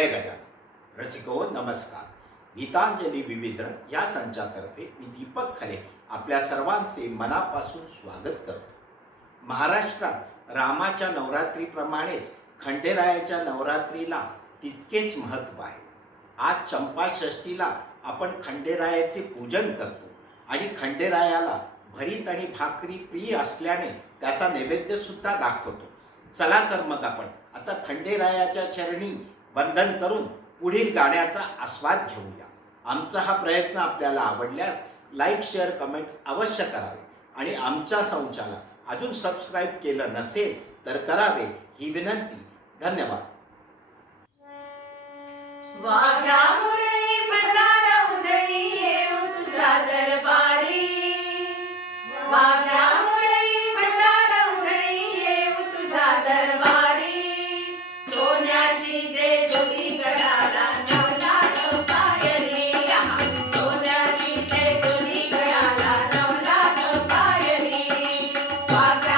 रसिको नमस्कार. गीतांजली विविध या संचातर्फे मी दीपक खरे आपल्या सर्वांचे मनापासून स्वागत करतो. महाराष्ट्रात रामाच्या नवरात्रीप्रमाणेच खंडेरायाच्या नवरात्रीला तितकेच महत्त्व आहे. आज चंपाषष्टीला आपण खंडेरायाचे पूजन करतो आणि खंडेरायाला भरीत आणि भाकरी प्रिय असल्याने त्याचा नैवेद्य सुद्धा दाखवतो. चला तर मग आपण आता खंडेरायाच्या चरणी वंदन करून पुढील गाण्याचा आस्वाद घेऊया. आमचा हा प्रयत्न आपल्याला आवडल्यास लाईक शेअर कमेंट अवश्य करावे. आणि आमच्या संचाला अजून सबस्क्राईब केलं नसेल तर करावे ही विनंती. धन्यवाद. apaga.